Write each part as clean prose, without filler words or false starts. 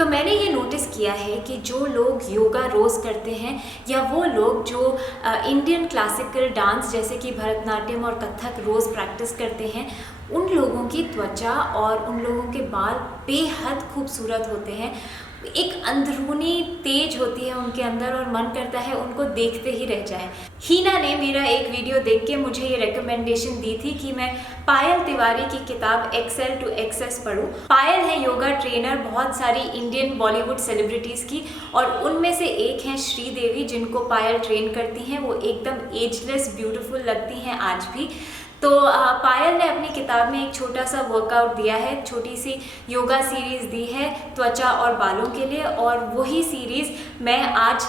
तो मैंने ये नोटिस किया है कि जो लोग योगा रोज़ करते हैं या वो लोग जो इंडियन क्लासिकल डांस जैसे कि भरतनाट्यम और कथक रोज़ प्रैक्टिस करते हैं, उन लोगों की त्वचा और उन लोगों के बाल बेहद खूबसूरत होते हैं। एक अंदरूनी तेज होती है उनके अंदर और मन करता है उनको देखते ही रह जाए। हीना ने मेरा एक वीडियो देख के मुझे ये रिकमेंडेशन दी थी कि मैं पायल तिवारी की किताब एक्सेल टू एक्सेस पढूं। पायल है योगा ट्रेनर बहुत सारी इंडियन बॉलीवुड सेलिब्रिटीज़ की, और उनमें से एक हैं श्रीदेवी जिनको पायल ट्रेन करती हैं। वो एकदम एजलेस ब्यूटीफुल लगती हैं आज भी। तो पायल ने अपनी किताब में एक छोटा सा वर्कआउट दिया है, छोटी सी योगा सीरीज़ दी है त्वचा और बालों के लिए, और वही सीरीज़ मैं आज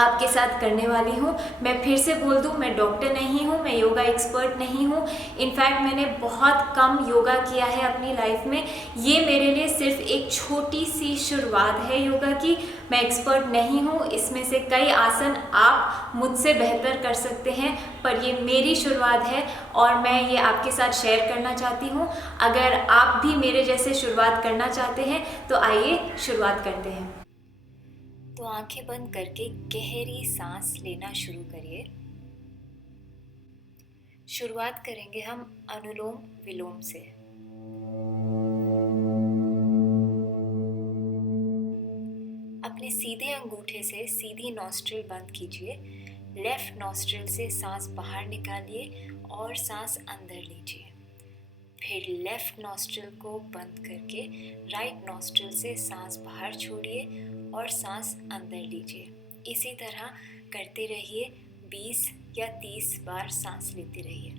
आपके साथ करने वाली हूँ। मैं फिर से बोल दूँ, मैं डॉक्टर नहीं हूँ, मैं योगा एक्सपर्ट नहीं हूँ। इनफैक्ट मैंने बहुत कम योगा किया है अपनी लाइफ में। ये मेरे लिए सिर्फ एक छोटी सी शुरुआत है योगा की। मैं एक्सपर्ट नहीं हूँ, इसमें से कई आसन आप मुझसे बेहतर कर सकते हैं, पर ये मेरी शुरुआत है और मैं ये आपके साथ शेयर करना चाहती हूँ। अगर आप भी मेरे जैसे शुरुआत करना चाहते हैं तो आइए शुरुआत करते हैं। तो आंखें बंद करके गहरी सांस लेना शुरू करिए। शुरुआत करेंगे हम अनुलोम विलोम से। अपने सीधे अंगूठे से सीधी नॉस्ट्रिल बंद कीजिए। लेफ्ट नॉस्ट्रिल से सांस बाहर निकालिए और सांस अंदर लीजिए। फिर लेफ्ट नॉस्ट्रिल को बंद करके राइट नॉस्ट्रिल से सांस बाहर छोड़िए और सांस अंदर लीजिए। इसी तरह करते रहिए, 20 या 30 बार सांस लेते रहिए।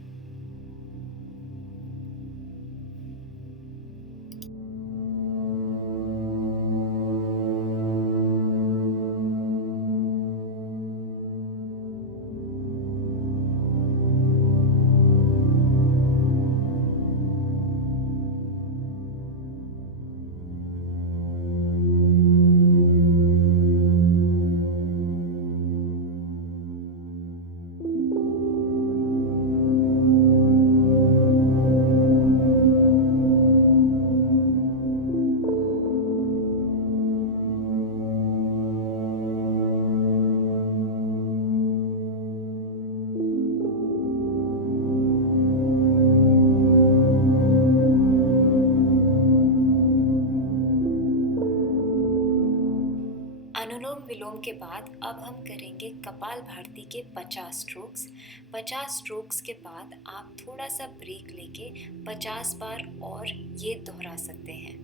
अनुलोम विलोम के बाद अब हम करेंगे कपालभाति के 50 स्ट्रोक्स। 50 स्ट्रोक्स के बाद आप थोड़ा सा ब्रेक लेके 50 बार और ये दोहरा सकते हैं।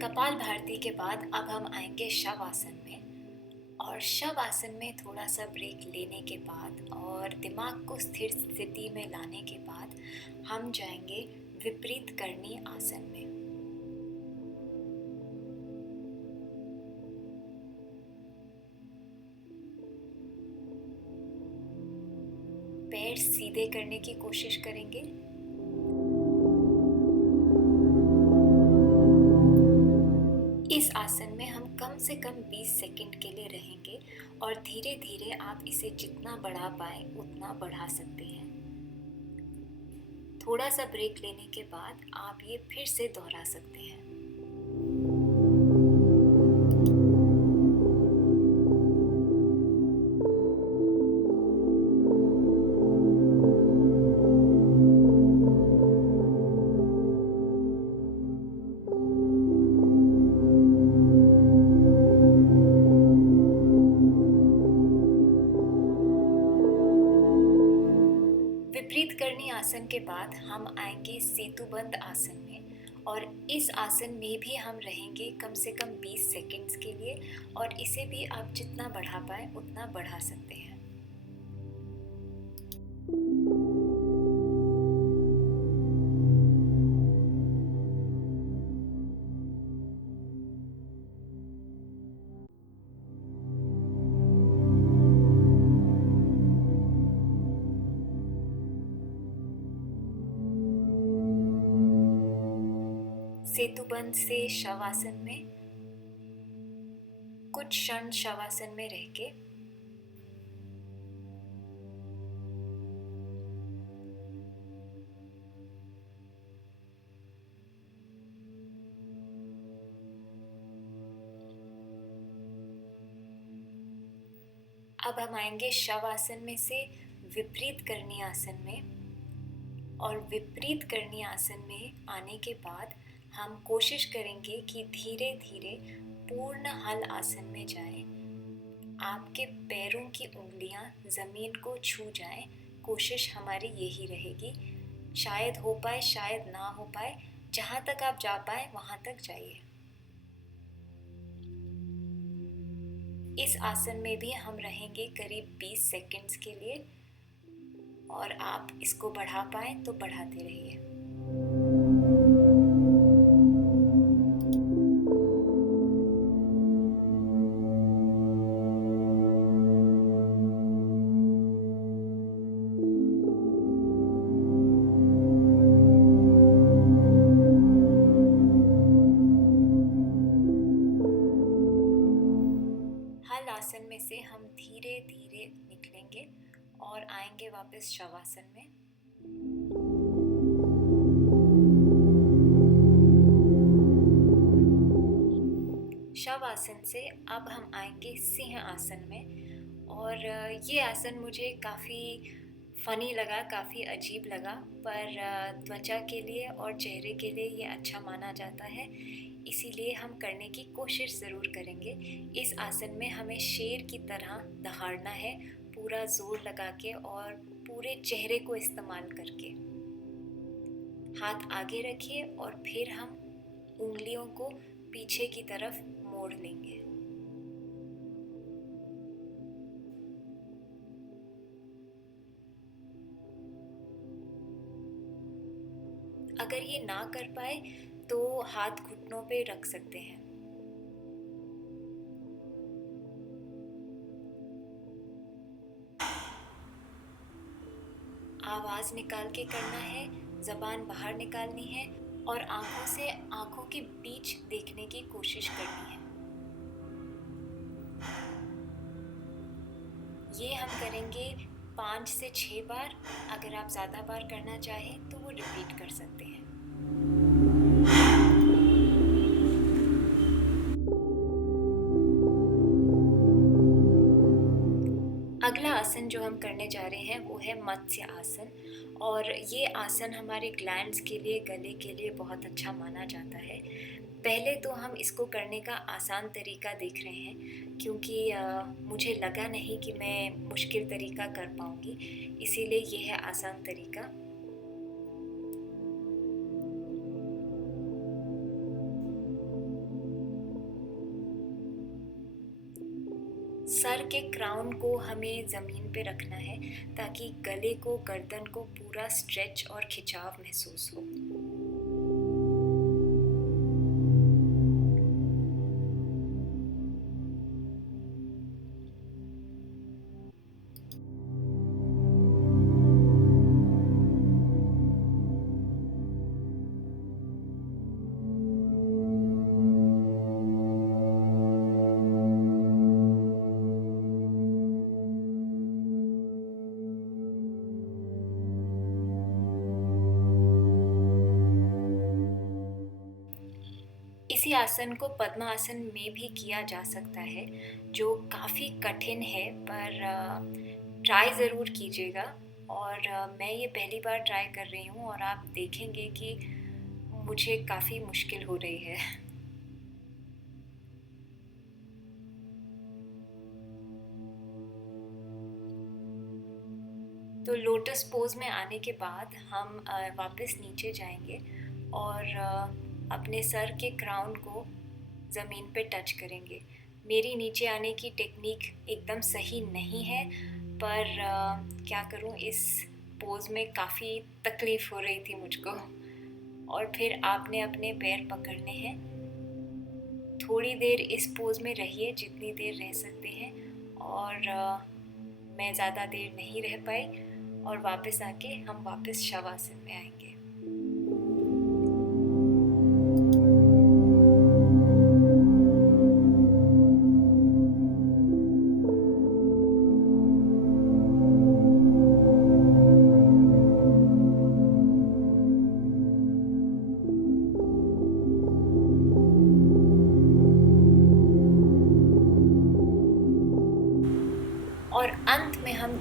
कपालभाति के बाद अब हम आएंगे शव आसन में, और शव आसन में थोड़ा सा ब्रेक लेने के बाद और दिमाग को स्थिर स्थिति में लाने के बाद हम जाएंगे विपरीत करणी आसन में। पैर सीधे करने की कोशिश करेंगे। इस आसन में हम कम से कम 20 सेकंड के लिए रहेंगे और धीरे धीरे आप इसे जितना बढ़ा पाए उतना बढ़ा सकते हैं। थोड़ा सा ब्रेक लेने के बाद आप ये फिर से दोहरा सकते हैं। विपरीत करणी आसन के बाद हम आएंगे सेतुबंद आसन में, और इस आसन में भी हम रहेंगे कम से कम 20 सेकंड्स के लिए, और इसे भी आप जितना बढ़ा पाए उतना बढ़ा सकते हैं। सेतुबंध से शवासन में कुछ क्षण शवासन में रह के अब हम आएंगे शवासन में से विपरीत करनी आसन में। और विपरीत करनी आसन में आने के बाद हम कोशिश करेंगे कि धीरे धीरे पूर्ण हल आसन में जाएं। आपके पैरों की उंगलियां ज़मीन को छू जाएं। कोशिश हमारी यही रहेगी। शायद हो पाए, शायद ना हो पाए, जहाँ तक आप जा पाए वहाँ तक जाइए। इस आसन में भी हम रहेंगे करीब 20 सेकंड्स के लिए, और आप इसको बढ़ा पाए तो बढ़ाते रहिए। हल आसन में से हम धीरे धीरे निकलेंगे और आएंगे वापस शवासन में। शवासन से अब हम आएंगे सिंह आसन में। और ये आसन मुझे काफ़ी फ़नी लगा, काफ़ी अजीब लगा, पर त्वचा के लिए और चेहरे के लिए ये अच्छा माना जाता है, इसीलिए हम करने की कोशिश ज़रूर करेंगे। इस आसन में हमें शेर की तरह दहाड़ना है, पूरा जोर लगा के और पूरे चेहरे को इस्तेमाल करके। हाथ आगे रखिए और फिर हम उंगलियों को पीछे की तरफ मोड़ लेंगे। अगर ये ना कर पाए तो हाथ घुटनों पे रख सकते हैं। आवाज़ निकाल के करना है, ज़बान बाहर निकालनी है और आँखों से आँखों के बीच देखने की कोशिश करनी है। ये हम करेंगे 5 से 6 बार। अगर आप ज़्यादा बार करना चाहें तो वो रिपीट कर सकते हैं। अगला आसन जो हम करने जा रहे हैं वो है मत्स्य आसन। और ये आसन हमारे ग्लैंड्स के लिए, गले के लिए बहुत अच्छा माना जाता है। पहले तो हम इसको करने का आसान तरीका देख रहे हैं, क्योंकि मुझे लगा नहीं कि मैं मुश्किल तरीका कर पाऊँगी, इसीलिए ये है आसान तरीका। सर के क्राउन को हमें ज़मीन पे रखना है ताकि गले को, गर्दन को पूरा स्ट्रेच और खिंचाव महसूस हो। इसी आसन को पद्मासन में भी किया जा सकता है, जो काफ़ी कठिन है, पर ट्राई ज़रूर कीजिएगा। और मैं ये पहली बार ट्राई कर रही हूँ और आप देखेंगे कि मुझे काफ़ी मुश्किल हो रही है। तो लोटस पोज में आने के बाद हम वापस नीचे जाएंगे और अपने सर के क्राउन को ज़मीन पे टच करेंगे। मेरी नीचे आने की टेक्निक एकदम सही नहीं है, पर क्या करूं, इस पोज में काफ़ी तकलीफ़ हो रही थी मुझको। और फिर आपने अपने पैर पकड़ने हैं। थोड़ी देर इस पोज में रहिए, जितनी देर रह सकते हैं। और मैं ज़्यादा देर नहीं रह पाई और वापस आके हम वापस शवासन में आएंगे।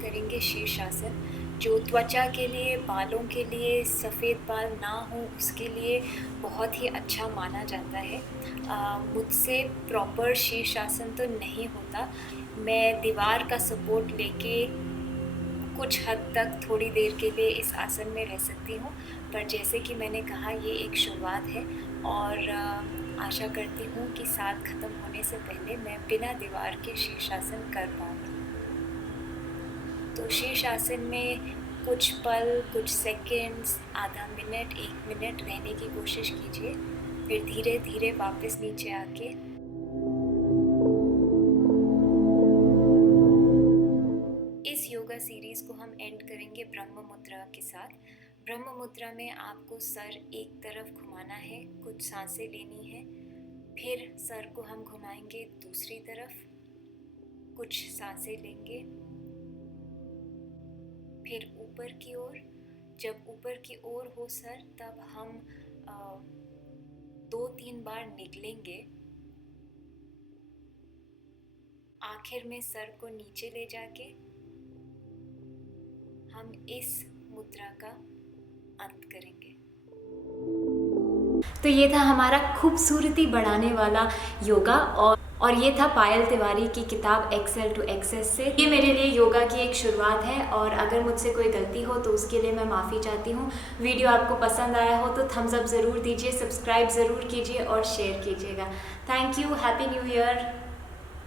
करेंगे शीर्षासन, जो त्वचा के लिए, बालों के लिए, सफ़ेद बाल ना हो उसके लिए बहुत ही अच्छा माना जाता है। मुझसे प्रॉपर शीर्षासन तो नहीं होता, मैं दीवार का सपोर्ट लेके कुछ हद तक थोड़ी देर के लिए इस आसन में रह सकती हूँ, पर जैसे कि मैंने कहा ये एक शुरुआत है और आशा करती हूँ कि साल ख़त्म होने से पहले मैं बिना दीवार के शीर्षासन कर पाऊँगी। तो शीर्षासन में कुछ पल, कुछ सेकंड्स, आधा मिनट, 1 मिनट रहने की कोशिश कीजिए, फिर धीरे धीरे वापस नीचे आके इस योगा सीरीज़ को हम एंड करेंगे ब्रह्म मुद्रा के साथ। ब्रह्म मुद्रा में आपको सर एक तरफ घुमाना है, कुछ सांसें लेनी है, फिर सर को हम घुमाएंगे दूसरी तरफ, कुछ सांसें लेंगे, फिर ऊपर की ओर। जब ऊपर की ओर हो सर तब हम 2-3 बार निकलेंगे, आखिर में सर को नीचे ले जाके हम इस मुद्रा का अंत करेंगे। तो ये था हमारा खूबसूरती बढ़ाने वाला योगा और ये था पायल तिवारी की किताब एक्सेल टू एक्सेस से। ये मेरे लिए योगा की एक शुरुआत है और अगर मुझसे कोई गलती हो तो उसके लिए मैं माफ़ी चाहती हूँ। वीडियो आपको पसंद आया हो तो थम्स अप ज़रूर दीजिए, सब्सक्राइब ज़रूर कीजिए और शेयर कीजिएगा। Thank you, happy new year.